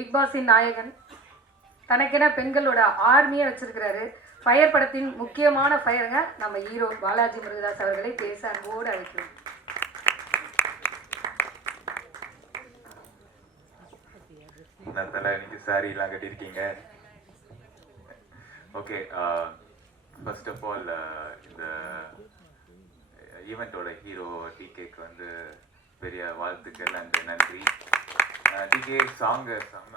Big பாஸின் நாயகன், தனக்கென பெண்களோட ஆர்மியை வச்சிருக்கிறாரு. ஃபயர் படத்தின் முக்கியமான ஃபயருங்க நம்ம ஹீரோ பாலாஜி முருகதாஸ் அவர்களை பேச அன்போடு அழைக்கிறோம். இன்னைக்கு சாரிலாம் கட்டியிருக்கீங்க. ஓகே, ஃபர்ஸ்ட் ஆஃப் ஆல் இந்த ஈவெண்ட்டோட ஹீரோ டிகேக்கு வந்து பெரிய வாழ்த்துக்கள் அண்ட் நன்றி. டிகே சாங்கு செம்ம,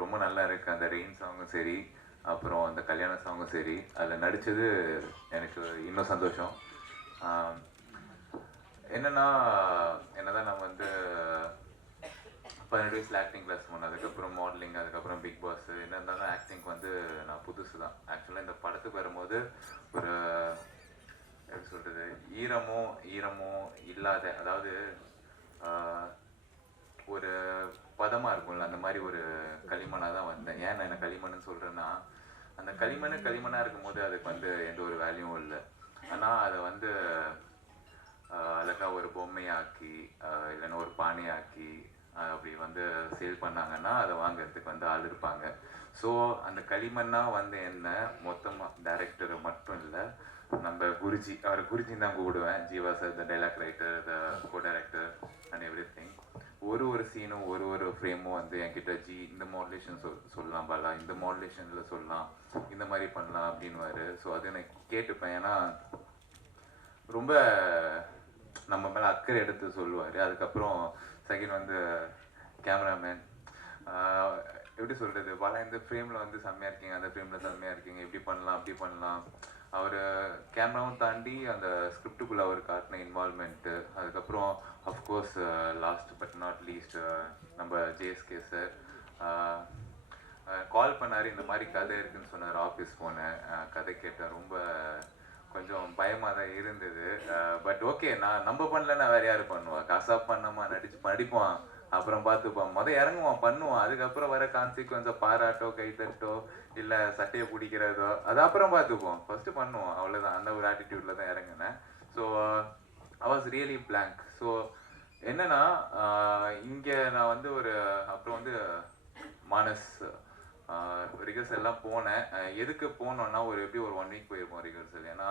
ரொம்ப நல்லா இருக்கு. அந்த ரெயின் சாங்கும் சரி, அப்புறம் அந்த கல்யாண சாங்கும் சரி, அதில் நடித்தது எனக்கு இன்னும் சந்தோஷம். என்னதான் நம்ம வந்து 12 வயசில் ஆக்டிங் கிளாஸ் போனேன், அதுக்கப்புறம் மாடலிங், அதுக்கப்புறம் பிக் பாஸ். என்ன இருந்தாலும் ஆக்டிங்க்கு வந்து நான் புதுசு தான். ஆக்சுவலாக இந்த படத்துக்கு வரும்போது ஒரு எப்படி சொல்கிறது, ஈரமோ இல்லாத, அதாவது ஒரு பதமாக இருக்கும்ல, அந்த மாதிரி ஒரு களிமண்ணாக தான் வந்தேன். ஏன் நான் என்ன களிமண்ணுன்னு சொல்கிறேன்னா, அந்த களிமண்ணாக இருக்கும்போது அதுக்கு வந்து எந்த ஒரு வேல்யூவும் இல்லை. ஆனால் அதை வந்து அழகாக ஒரு பொம்மையாக்கி இல்லைன்னா ஒரு பானையாக்கி அப்படி வந்து சேல் பண்ணாங்கன்னா அதை வாங்கிறதுக்கு வந்து ஆள் இருப்பாங்க. ஸோ அந்த களிமண்ணாக வந்து என்ன மொத்தமாக டைரக்டர் மட்டும் இல்லை, நம்ம குருஜி, அவர் குருஜின்னு தான் கூப்பிடுவேன். Jeeva sir, the dialogue writer, the co director and every thing. ஒரு சீனும் ஒரு ஃப்ரேமும் வந்து என்கிட்ட இந்த மாடுலேஷன் சொல்லலாம் பாலா, இந்த மாடுலேஷனில் சொல்லலாம், இந்த மாதிரி பண்ணலாம் அப்படின்வாரு. ஸோ அது நான் கேட்டுப்பேன். ஏன்னா ரொம்ப நம்ம மேலே அக்கறை எடுத்து சொல்லுவார். அதுக்கப்புறம் செகண்ட் வந்து கேமராமேன், எப்படி சொல்கிறது, பாலா இந்த ஃப்ரேமில் வந்து செம்மையாக இருக்கீங்க, அந்த ஃப்ரேமில் செம்மையாக இருக்கீங்க, இப்படி பண்ணலாம் அப்படி பண்ணலாம். அவர் கேமராவும் தாண்டி அந்த ஸ்கிரிப்டுக்குள்ளே அவர் காட்டின இன்வால்மெண்ட்டு. அதுக்கப்புறம் of course last but not least நம்ம ஜேஎஸ்கே சார் கால் பண்ணார். இந்த மாதிரி கதை இருக்குதுன்னு சொன்னார். ஆஃபீஸ் போனேன், கதை கேட்டேன். ரொம்ப கொஞ்சம் பயமாக தான் இருந்தது. பட் ஓகே, நம்ம பண்ணலன்னா வேற யார் பண்ணுவா? கசாப் பண்ணமா நடிப்பான், அப்புறம் பார்த்துப்பான், இறங்குவான், பண்ணுவான். அதுக்கப்புறம் வர கான்சிக்வன்ஸை பாராட்டோ கைத்தட்டோ இல்லை சட்டையை பிடிக்கிறதோ அது அப்புறம் பார்த்துப்போம். ஃபர்ஸ்ட் பண்ணுவோம், அவ்வளோதான். அந்த ஒரு ஆட்டிடியூட்ல தான் இறங்கினேன். So I was really blank. So என்னன்னா இங்கே நான் வந்து அப்புறம் வந்து மானஸ் ரிஹர்சல் எல்லாம் போனேன். எதுக்கு போனோன்னா எப்படி ஒரு 1 வீக் போயிருப்போம் ரிஹர்சல். ஏன்னா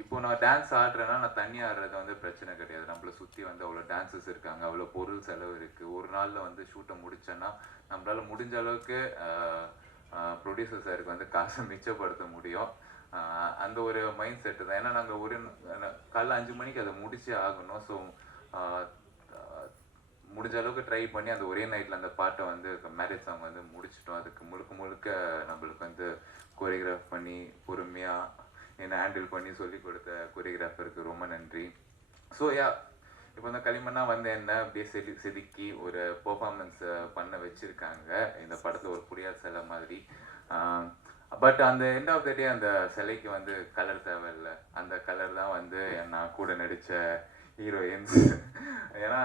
இப்போ நான் டான்ஸ் ஆடுறேன்னா நான் தண்ணி ஆடுறது வந்து பிரச்சனை கிடையாது. நம்மளை சுற்றி வந்து அவ்வளோ டான்ஸஸ் இருக்காங்க, அவ்வளோ பொருள் செலவு இருக்குது. ஒரு நாளில் வந்து ஷூட்டை முடிச்சேன்னா நம்மளால முடிஞ்ச அளவுக்கு ப்ரொடியூசர் சாருக்கு வந்து காசை மிச்சப்படுத்த முடியும். அந்த ஒரு மைண்ட் செட்டு தான். ஏன்னா நாங்கள் காலைல 5 மணிக்கு அதை முடிச்சே ஆகணும். ஸோ முடிஞ்ச அளவுக்கு ட்ரை பண்ணி அந்த ஒரே நைட்டில் அந்த பாட்டை வந்து மேரேஜ் சாங் வந்து முடிச்சிட்டோம். அதுக்கு முழுக்க நம்மளுக்கு வந்து கோரியோகிராஃப் பண்ணி பொறுமையாக என்னை ஹேண்டில் பண்ணி சொல்லி கொடுத்த கோரியோகிராஃபருக்கு ரொம்ப நன்றி. ஸோ இப்போ இந்த களிமண்ணாக வந்து என்ன அப்படியே செதுக்கி ஒரு பெர்ஃபார்மன்ஸ் பண்ண வச்சுருக்காங்க இந்த படத்தில், ஒரு புரியாத சிலை மாதிரி. பட் அந்த எண்ட் ஆஃப் த டே அந்த சிலைக்கு வந்து கலர் தேவையில்லை. அந்த கலர் தான் வந்து நான் கூட நடித்த ஹீரோயின்ஸ். ஏன்னா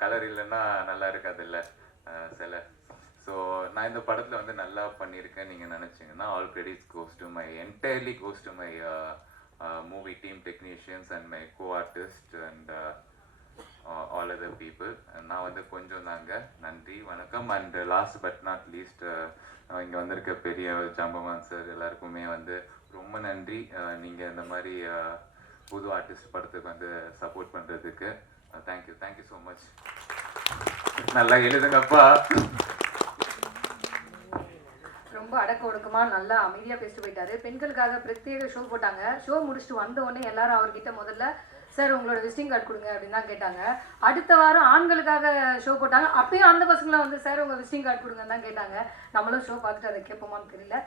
கலர் இல்லைன்னா நல்லா இருக்காது இல்லை சிலை. ஸோ நான் இந்த படத்தில் வந்து நல்லா பண்ணியிருக்கேன் நீங்கள் நினச்சிங்கன்னா all credits entirely goes to my movie team, technicians and my co artist and all other people. நான் வந்து கொஞ்சம் தாங்க. நன்றி, வணக்கம். And last but not least இங்கே வந்திருக்க பெரிய ஜாம்பவான் சார் எல்லாருக்குமே வந்து ரொம்ப நன்றி. நீங்கள் இந்த மாதிரி புது ஆர்டிஸ்ட் படத்துக்கு வந்து சப்போர்ட் பண்ணுறதுக்கு தேங்க்யூ ஸோ மச். நல்லா எழுதுங்கப்பா. ரொம்ப அடக்க ஒடுக்கமா நல்லா அமைதியாக பேசிட்டு போயிட்டாரு. பெண்களுக்காக பிரத்யேக ஷோ போட்டாங்க. ஷோ முடிச்சுட்டு வந்த உடனே எல்லாரும் அவர்கிட்ட முதல்ல சார் உங்களோட விசிட்டிங் கார்டு கொடுங்க அப்படின்னு தான் கேட்டாங்க. அடுத்த வாரம் ஆண்களுக்காக ஷோ போட்டாங்க. அப்பயும் அந்த பசங்களாம் வந்து சார் உங்கள் விசிட்டிங் கார்டு கொடுங்கன்னு தான் கேட்டாங்க. நம்மளும் ஷோ பார்த்துட்டு அதை கேட்போமான்னு தெரியல.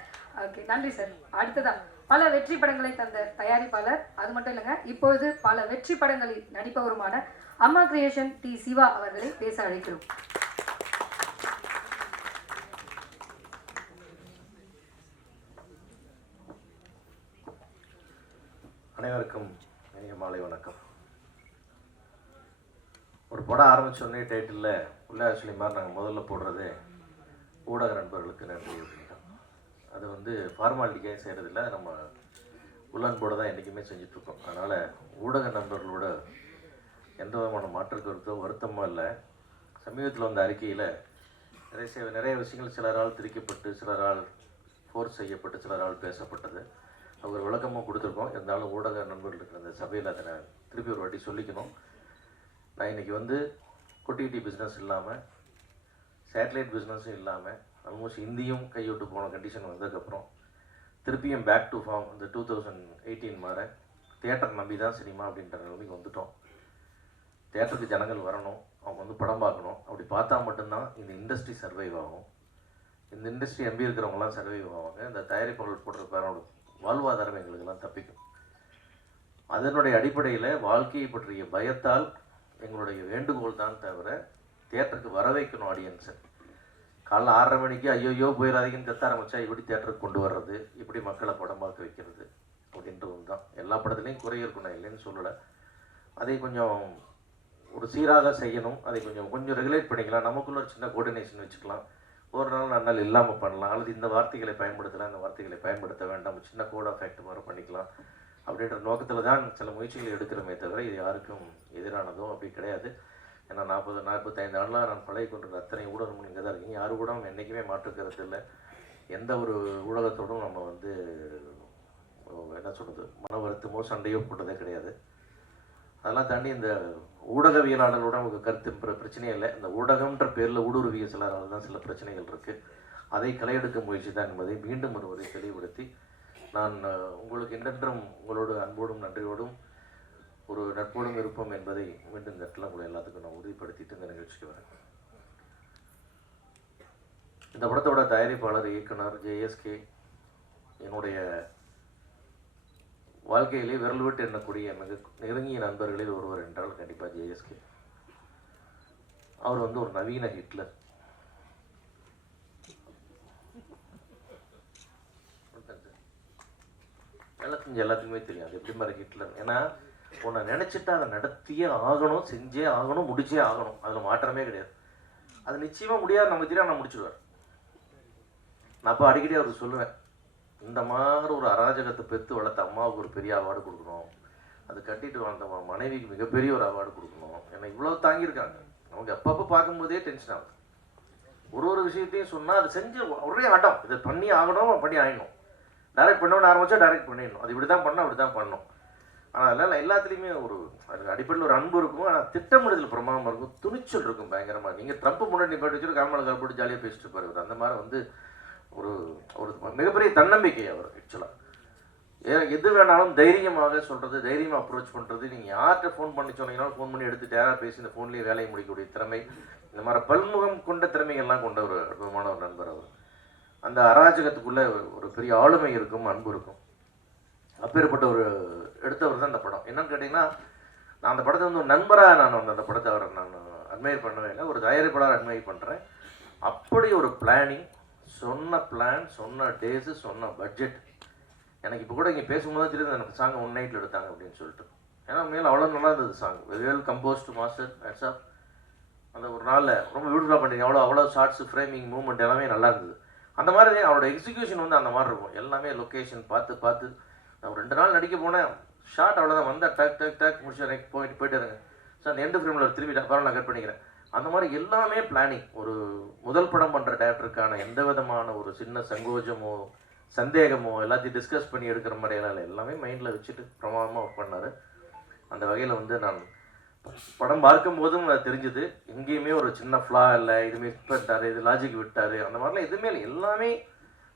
ஓகே, நன்றி சார். அடுத்ததான் பல வெற்றி படங்களை தந்த தயாரிப்பாளர், அது மட்டும் இல்லைங்க, இப்பொழுது பல வெற்றி படங்களில் நடிப்பவருமான அம்மா கிரியேஷன் டி சிவா அவர்களை பேச அழைக்கிறோம். அனைவருக்கும் இனிய மாலை வணக்கம். ஒரு படம் ஆரம்பித்தோடனே டைட்டிலில் உள்ள ஆக்சுவலி மாதிரி நாங்கள் முதல்ல போடுறது ஊடக நண்பர்களுக்கு நன்றி அப்படின்ட்டோம். அது வந்து ஃபார்மாலிட்டிக்காக செய்கிறதில்ல, நம்ம உள்ளன்போடு தான் என்றைக்குமே செஞ்சிட்ருக்கோம். அதனால் ஊடக நண்பர்களோட எந்த விதமான மாற்று கருத்தோ வருத்தமோ இல்லை. சமீபத்தில் வந்த அறிக்கையில் நிறைய விஷயங்கள் சிலரால் திரிக்கப்பட்டு, சிலரால் ஃபோர்ஸ் செய்யப்பட்டு, சிலரால் பேசப்பட்டது. அவர் விளக்கமும் கொடுத்துருக்கோம். இருந்தாலும் ஊடக நண்பர்கள் இருக்கிற அந்த சபையில் அதை நான் திருப்பி ஒரு வாட்டி சொல்லிக்கணும். நான் இன்றைக்கி வந்து குட்டி பிஸ்னஸ் இல்லாமல், சேட்டலைட் பிஸ்னஸும் இல்லாமல், ஆல்மோஸ்ட் இந்தியும் கைவிட்டு போன கண்டிஷன் வந்ததுக்கப்புறம் திருப்பியும் பேக் டு ஃபார்ம் இந்த 2018 மாற தியேட்டர் நம்பி தான் சினிமா அப்படின்ற நிலைமைக்கு வந்துட்டோம். தியேட்டருக்கு ஜனங்கள் வரணும், அவங்க வந்து படம் பார்க்கணும். அப்படி பார்த்தா மட்டும்தான் இந்த இண்டஸ்ட்ரி சர்வைவ் ஆகும். இந்த இண்டஸ்ட்ரி நம்பி இருக்கிறவங்களாம் சர்வைவ் ஆவாங்க. இந்த தயாரிப்பாளர்கள் போடுறதுக்கான வாழ்வாதாரம் எங்களுக்கெல்லாம் தப்பிக்கும். அதனுடைய அடிப்படையில் வாழ்க்கையை பற்றிய பயத்தால் எங்களுடைய வேண்டுகோள் தான் தவிர தியேட்டருக்கு வர வைக்கணும் ஆடியன்ஸை. காலைல 6:30 மணிக்கு ஐயோ போயிடாதீங்கன்னு கத்த ஆரம்பித்தா இப்படி தியேட்டருக்கு கொண்டு வர்றது, இப்படி மக்களை படம் பார்க்க வைக்கிறது அப்படின்றது ஒன்று தான். எல்லா படத்துலேயும் குறை இருக்கணும், இல்லைன்னு சொல்லலை. அதை கொஞ்சம் ஒரு சீராக செய்யணும். அதை கொஞ்சம் ரெகுலேட் பண்ணிக்கலாம். நமக்குள்ள ஒரு சின்ன கோஆர்டினேஷன் வச்சுக்கலாம். ஒரு நாள் 4 நாள் இல்லாமல் பண்ணலாம், அல்லது இந்த வார்த்தைகளை பயன்படுத்தலாம், இந்த வார்த்தைகளை பயன்படுத்த வேண்டாம், சின்ன கோட் ஆஃப் ஆக்ட் மாதிரி பண்ணிக்கலாம் அப்படின்ற நோக்கத்தில் தான் சில முயற்சிகளை எடுக்கிறோமே தவிர இது யாருக்கும் எதிரானதோ அப்படி கிடையாது. ஏன்னா 45 ஆண்டுலாம் நான் பழகி கொண்டிருக்கிற அத்தனை ஊடகம் இங்கே தான் இருக்கீங்க. யாரு கூட என்றைக்குமே மாற்றுக்கிறது இல்லை. எந்த ஒரு ஊடகத்தோடும் நம்ம வந்து என்ன சொல்கிறது, மன வருத்தமோ சண்டையோ போட்டதே கிடையாது. அதெல்லாம் தாண்டி இந்த ஊடகவியலாளர்களோட நமக்கு கருத்து பிரச்சனையே இல்லை. இந்த ஊடகம்ன்ற பேரில் ஊடுருவிய சிலரால் தான் சில பிரச்சனைகள் இருக்குது. அதை களையெடுக்க முயற்சி தான் என்பதை மீண்டும் ஒருவரை தெளிவுபடுத்தி, நான் உங்களுக்கு என்றென்றும் உங்களோடு அன்போடும் நன்றியோடும் ஒரு நட்போடும் இருப்போம் என்பதை மீண்டும் இந்த இடத்துல உங்களை எல்லாத்துக்கும் நான் உறுதிப்படுத்திட்டு இந்த நிகழ்ச்சிக்கு வரேன். இந்த படத்தோட தயாரிப்பாளர் இயக்குனர் JSK என்னுடைய வாழ்க்கையிலே விரல் விட்டு எண்ணக்கூடிய மிக நெருங்கிய நண்பர்களில் ஒருவர் என்றால் கண்டிப்பாக JSK. அவர் வந்து ஒரு நவீன ஹிட்லர். எல்லாத்துக்குமே தெரியும் அது எப்படி மாதிரி ஹிட்லர். ஏன்னா உன்னை நினச்சிட்டு அதை நடத்தியே ஆகணும், செஞ்சே ஆகணும், முடிச்சே ஆகணும். அதில் மாற்றமே கிடையாது. அது நிச்சயமாக முடியாது, நமக்கு தெரியாது, நான் முடிச்சுடுவேன். நான் அப்போ அடிக்கடி அவருக்கு சொல்லுவேன், இந்த மாதிரி ஒரு அராஜகத்தை பெற்று வளர்த்த அம்மாவுக்கு ஒரு பெரிய அவார்டு கொடுக்கணும், அது கட்டிட்டு வளர்ந்த மனைவிக்கு மிகப்பெரிய ஒரு அவார்டு கொடுக்கணும். ஏன்னா இவ்வளோ தாங்கியிருக்காங்க. நமக்கு அப்பப்போ பார்க்கும்போதே டென்ஷன் ஆகுது. ஒரு விஷயத்தையும் சொன்னால் அதை செஞ்சு ஒரே ஆட்டம், இதை பண்ணி ஆகணும், பண்ணி ஆகிடணும். டைரக்ட் பண்ணணும்னு ஆரம்பித்தா டைரக்ட் பண்ணிடணும். அது இப்படி தான் பண்ணணும், அப்படி தான் பண்ணணும். ஆனால் அதனால் எல்லாத்துலேயுமே ஒரு அதுக்கு அடிப்படையில் ஒரு அன்பு இருக்கும். ஆனால் திட்டமிடுதல் பிரமாதமாக இருக்கும், துணிச்சல் இருக்கும் பயங்கரமாக. நீங்கள் ட்ரம்ப் முன்னாடி போட்டு வச்சுட்டு காமலை போட்டு ஜாலியாக பேசிட்டு இருப்பார். அந்த மாதிரி வந்து ஒரு ஒரு மிகப்பெரிய தன்னம்பிக்கை அவர். ஆக்சுவலாக எது வேணாலும் தைரியமாக சொல்கிறது, தைரியமாக அப்ரோச் பண்ணுறது. நீங்கள் யார்கிட்ட ஃபோன் பண்ணி சொன்னீங்கன்னாலும் ஃபோன் பண்ணி எடுத்து டேராக பேசி இந்த ஃபோன்லேயே வேலையை முடிக்கக்கூடிய திறமை, இந்த மாதிரி பல்முகம் கொண்ட திறமைகள்லாம் கொண்ட ஒரு அற்புதமான ஒரு நண்பர் அவர். அந்த அராஜகத்துக்குள்ளே ஒரு பெரிய ஆளுமை இருக்கும், அன்பு இருக்கும். அப்பேற்பட்ட ஒரு எடுத்தவர் தான் இந்த படம். என்னன்னு கேட்டிங்கன்னா, நான் அந்த படத்தை வந்து ஒரு நண்பராக நான் வந்து அந்த படத்தை அவரை நான் அட்மையர் பண்ணவே இல்லை, ஒரு தயாரிப்பாளர் அட்மையர் பண்ணுறேன். அப்படி ஒரு பிளானிங், சொன்ன பிளான், சொன்ன டேஸு, சொன்ன பட்ஜெட். எனக்கு இப்போ கூட இங்கே பேசும்போது தெரியுது எனக்கு சாங் 1 நைட்டில் எடுத்தாங்க அப்படின்னு சொல்லிட்டு. ஏன்னா மேலே அவ்வளோ நல்லா இருந்தது song. Well composed master WhatsApp. அந்த ஒரு நாளில் ரொம்ப பியூட்டிஃபுல்லாக பண்ணிங்க. அவ்வளோ ஷார்ட்ஸு, ஃப்ரேமிங், மூவ்மெண்ட் எல்லாமே நல்லா இருந்தது. அந்த மாதிரி அவரோட எக்ஸிக்யூஷன் வந்து அந்த மாதிரி இருக்கும். எல்லாமே லொக்கேஷன் பார்த்து நான் 2 நாள் நடிக்க போனேன். ஷார்ட் அவ்வளோதான், வந்தால் டக் முடிச்சு போயிட்டு இருங்க சார். அந்த எண்டு ஃப்ரேமில் ஒரு திரும்பி பரவாயில்ல நான் கட் பண்ணிக்கிறேன். அந்த மாதிரி எல்லாமே பிளானிங். ஒரு முதல் படம் பண்ணுற டேரக்டருக்கான எந்த விதமான ஒரு சின்ன சங்கோஜமோ சந்தேகமோ எல்லாத்தையும் டிஸ்கஸ் பண்ணி எடுக்கிற மாதிரியெல்லாம் இல்லை. எல்லாமே மைண்டில் வச்சுட்டு பிரமாதமாக ஒர்க் பண்ணார். அந்த வகையில் வந்து நான் படம் பார்க்கும் போதும் அது தெரிஞ்சுது. எங்கேயுமே ஒரு சின்ன ஃப்ளா இல்லை, இது மிஸ் பண்ணிட்டாரு, இது லாஜிக் விட்டார், அந்த மாதிரிலாம் எதுவுமே இல்லை. எல்லாமே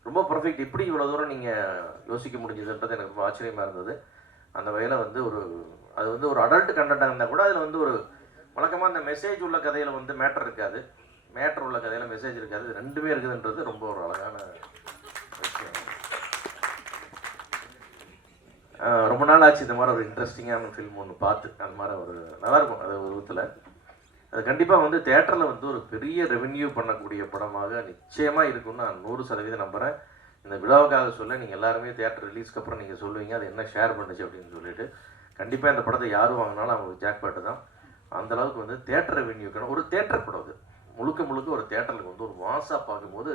ரொம்ப பர்ஃபெக்ட். எப்படி இவ்வளோ தூரம் நீங்கள் யோசிக்க முடிஞ்சதுன்றது எனக்கு ரொம்ப ஆச்சரியமாக இருந்தது. அந்த வகையில் வந்து அது வந்து ஒரு அடல்ட் கண்டென்ட்டாக இருந்தால் கூட அதில் வந்து ஒரு வழக்கமாக அந்த மெசேஜ் உள்ள கதையில் வந்து மேட்டர் இருக்காது, மேட்டர் உள்ள கதையில் மெசேஜ் இருக்காது. இது ரெண்டுமே இருக்குதுன்றது ரொம்ப ஒரு அழகான விஷயம். ரொம்ப நாள் ஆச்சு இந்த மாதிரி ஒரு இன்ட்ரெஸ்டிங்கான ஃபில்ம் ஒன்று பார்த்து. அந்த மாதிரி ஒரு நல்லாயிருக்கும் அது ஒரு விதத்தில். அது கண்டிப்பாக வந்து தேட்டரில் வந்து ஒரு பெரிய ரெவென்யூ பண்ணக்கூடிய படமாக நிச்சயமாக இருக்குன்னு நான் 100% நம்புகிறேன். இந்த விழாவுக்காக சொல்ல நீங்கள் எல்லாருமே தேட்டர் ரிலீஸ்க்கு அப்புறம் நீங்கள் சொல்லுவீங்க அது என்ன ஷேர் பண்ணுச்சு அப்படின்னு சொல்லிட்டு. கண்டிப்பாக இந்த படத்தை யாரும் வாங்கினாலும் அவங்களுக்கு ஜாக்பாட்டு தான். அந்தளவுக்கு வந்து தேட்டர் ரெவென்யூக்கான ஒரு தேட்டர் படம் அது முழுக்க ஒரு தேட்டருக்கு வந்து ஒரு மாசாக பார்க்கும்போது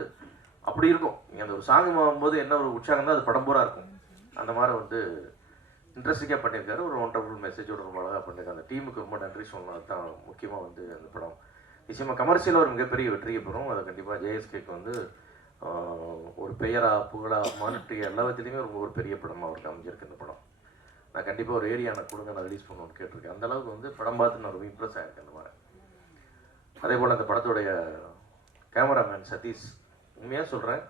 அப்படி இருக்கும். நீங்கள் அந்த ஒரு சாங் வாங்கும்போது என்ன ஒரு உற்சாகம் தான் அது படம் பூரா இருக்கும். அந்த மாதிரி வந்து இன்ட்ரெஸ்டிங்காக பண்ணியிருக்காரு. ஒரு ஒண்டர்ஃபுல் மெசேஜோட ரொம்ப அழகாக பண்ணியிருக்காரு. அந்த டீமுக்கு ரொம்ப நன்றி சொல்லணும். அதுதான் முக்கியமாக வந்து அந்த படம் நிச்சயமாக கமர்ஷியலாக ஒரு மிகப்பெரிய வெற்றியை பெறும். அதை கண்டிப்பாக ஜேஎஸ்கேக்கு வந்து ஒரு பெயரா புகழா மானிட்டரி எல்லா விதத்துலையுமே ஒரு பெரிய படமாக அவருக்கு அமைஞ்சிருக்கு இந்த படம். நான் கண்டிப்பாக ஒரு ஏரியா எனக்கு கொடுங்க, நான் ரிலீஸ் பண்ணுவோன்னு கேட்டிருக்கேன். அந்தளவுக்கு வந்து படம் பார்த்து நான் ரொம்ப இம்ப்ரெஸ் ஆகிருக்கேன் இந்த மாதிரி. அதே போல் அந்த படத்துடைய கேமராமேன் சதீஷ், உண்மையாக சொல்கிறேன்,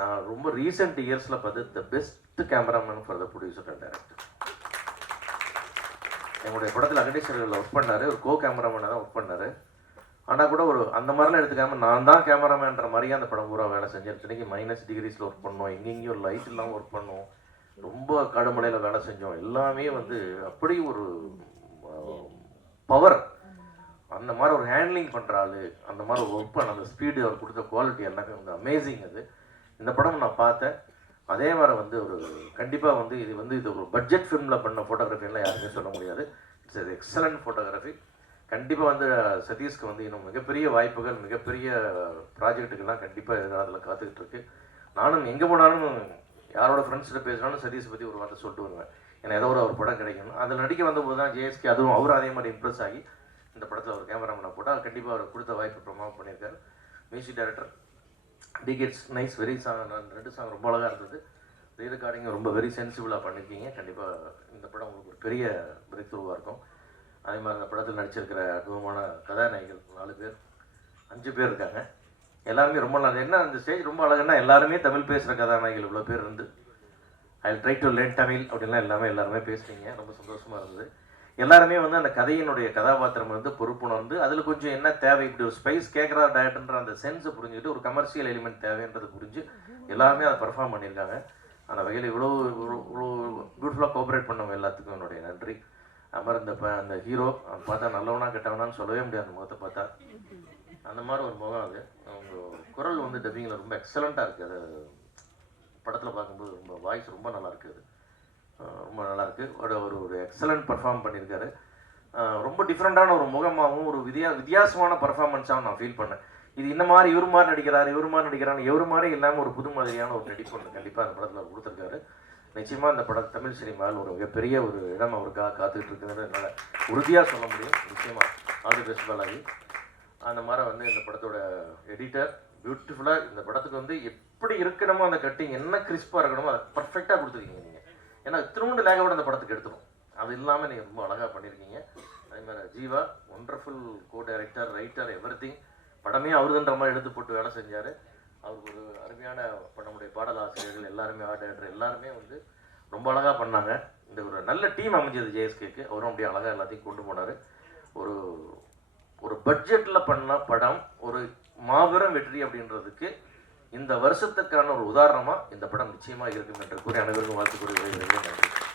நான் ரொம்ப ரீசெண்ட் இயர்ஸில் பார்த்து the best cameraman for the producer and director. என்னுடைய படத்தில் அகடேஸ்வரில் ஒர்க் பண்ணார், ஒரு கோ கேமராமேனாக தான் ஒர்க் பண்ணார். ஆனால் கூட ஒரு அந்த மாதிரிலாம் எடுத்துக்காமல் நான் தான் கேமராமேன்ற மாதிரியே அந்த படம் பூரா வேலை செஞ்சேன். இன்றைக்கி -, டிகிரிஸில் ஒர்க் பண்ணோம், எங்கெங்கேயும் லைட் இல்லாமல் ஒர்க் பண்ணோம், ரொம்ப கடுமலையில் வேலை செஞ்சோம். எல்லாமே வந்து அப்படி ஒரு பவர், அந்த மாதிரி ஒரு ஹேண்ட்லிங் பண்ணுற ஆள், அந்த மாதிரி ஒரு ஒர்க் பண்ண அந்த ஸ்பீடு, அவர் கொடுத்த குவாலிட்டி எல்லாமே வந்து அமேசிங். அது இந்த படம் நான் பார்த்தேன். அதே மாதிரி வந்து ஒரு கண்டிப்பாக வந்து இது ஒரு பட்ஜெட் ஃபிலிமில் பண்ண ஃபோட்டோகிராஃபிலாம் யாருமே சொல்ல முடியாது. It's excellent photography. கண்டிப்பாக வந்து சதீஷ்க்கு வந்து இன்னும் மிகப்பெரிய வாய்ப்புகள், மிகப்பெரிய ப்ராஜெக்ட்டுக்கெல்லாம் கண்டிப்பாக எதிர்காலத்தில் காத்துக்கிட்டு இருக்கு. நானும் எங்கே போனாலும் யாரோட ஃப்ரெண்ட்ஸ்கிட்ட பேசினாலும் சதீஷை பற்றி ஒரு வார்த்தை சொல்லிட்டு வருவேன். ஏன்னா ஏதோ ஒரு படம் கிடைக்கணும். அதில் நடிக்க வந்தபோது தான் ஜேஎஸ்கே அதுவும் அவரும் அதே மாதிரி இம்ப்ரெஸ் ஆகி இந்த படத்தில் ஒரு கேமராமேனை போட்டால் கண்டிப்பாக அவர் கொடுத்த வாய்ப்பு ப்ரமோட் பண்ணியிருக்காரு. Music director டிகெட்ஸ் nice, very song, 2 song ரொம்ப அழகாக இருந்தது. ரீரெக்கார்டிங் ரொம்ப வெரி சென்சிபிளாக பண்ணியிருக்கீங்க. கண்டிப்பாக இந்த படம் உங்களுக்கு ஒரு பெரிய பிரேக் த்ரூவாக இருக்கும். அதே மாதிரி அந்த படத்தில் நடிச்சிருக்கிற அற்புதமான கதாநாயகிகள் 4 பேர் 5 பேர் இருக்காங்க. எல்லாருமே ரொம்ப நல்லா. என்ன அந்த ஸ்டேஜ் ரொம்ப அழகுன்னா எல்லாருமே தமிழ் பேசுகிற கதாநாயகிகள் இவ்வளோ பேர் இருந்து I try to learn Tamil அப்படின்லாம் எல்லாருமே பேசுனீங்க. ரொம்ப சந்தோஷமாக இருந்தது. எல்லாருமே வந்து அந்த கதையினுடைய கதாபாத்திரம் வந்து பொறுப்புணர்ந்து அதில் கொஞ்சம் என்ன தேவை, இப்படி ஒரு ஸ்பைஸ் கேட்குறா டேரக்டர்ன்ற அந்த சென்ஸை புரிஞ்சுக்கிட்டு ஒரு கமர்ஷியல் எலிமெண்ட் தேவைன்றது புரிஞ்சு எல்லாருமே அதை பர்ஃபார்ம் பண்ணியிருக்காங்க. அந்த வகையில் இவ்வளோ பியூட்டிஃபுல்லாக கோஆப்ரேட் பண்ணவங்க எல்லாத்துக்கும் என்னுடைய நன்றி. அது மாதிரி அந்த ஹீரோ பார்த்தா நல்லவனா கெட்டவனான்னு சொல்லவே முடியாது. அந்த முகத்தை பார்த்தா அந்த மாதிரி ஒரு முகம். அது அவங்க குரல் வந்து டப்பிங்கில் ரொம்ப எக்ஸலண்ட்டாக இருக்குது. அது படத்தில் பார்க்கும்போது ரொம்ப வாய்ஸ் ரொம்ப நல்லா இருக்குது. ரொம்ப நல்லாயிருக்கு. ஒரு எக்ஸலண்ட் பர்ஃபார்ம் பண்ணியிருக்காரு. ரொம்ப டிஃப்ரெண்ட்டான ஒரு முகமாகவும் ஒரு வித்தியாசமான பர்ஃபார்மன்ஸாகவும் நான் ஃபீல் பண்ணேன். இது இந்த மாதிரி இவர் மாதிரி நடிக்கிறாரு எவர் மாதிரி இல்லாமல் ஒரு புது மாதிரியான ஒரு நடிப்பு ஒன்று கண்டிப்பாக அந்த படத்தில் கொடுத்துருக்காரு. நிச்சயமாக இந்த படம் தமிழ் சினிமாவில் ஒரு மிகப்பெரிய ஒரு இடம் அவருக்காக காத்துக்கிட்டு இருக்குங்கிறது என்னால் உறுதியாக சொல்ல முடியும். நிச்சயமாக ஆல் தி பெஸ்ட் பாலாஜி. அந்த மாதிரி வந்து இந்த படத்தோட எடிட்டர் பியூட்டிஃபுல்லாக இந்த படத்துக்கு வந்து எப்படி இருக்கணுமோ அந்த கட்டிங் என்ன கிறிஸ்பாக இருக்கணுமோ அதை பர்ஃபெக்டாக கொடுத்துருக்கீங்க நீங்கள். ஏன்னா திரும்ப லேகோட அந்த படத்துக்கு எடுத்துரும். அது இல்லாமல் நீங்கள் ரொம்ப அழகாக பண்ணியிருக்கீங்க. அதே மாதிரி Jeeva wonderful co director, writer, everything. படமே அவருதுன்ற மாதிரி எடுத்து போட்டு வேலை செஞ்சார். அவருக்கு ஒரு அருமையான நம்முடைய பாடலாசிரியர்கள் எல்லாருமே, ஆர்ட் டைரக்டர் எல்லாருமே வந்து ரொம்ப அழகாக பண்ணாங்க. இந்த ஒரு நல்ல டீம் அமைஞ்சது ஜேஎஸ்கேக்கு. அவரும் அப்படியே அழகாக எல்லாத்தையும் கொண்டு போனார். ஒரு பட்ஜெட்டில் பண்ண படம் ஒரு மாபெரும் வெற்றி அப்படின்றதுக்கு இந்த வருஷத்துக்கான ஒரு உதாரணமாக இந்த படம் நிச்சயமாக இருக்கும் என்று கூறி அனைவருக்கும் வாழ்த்து கூறி வருகிறேன். நன்றி.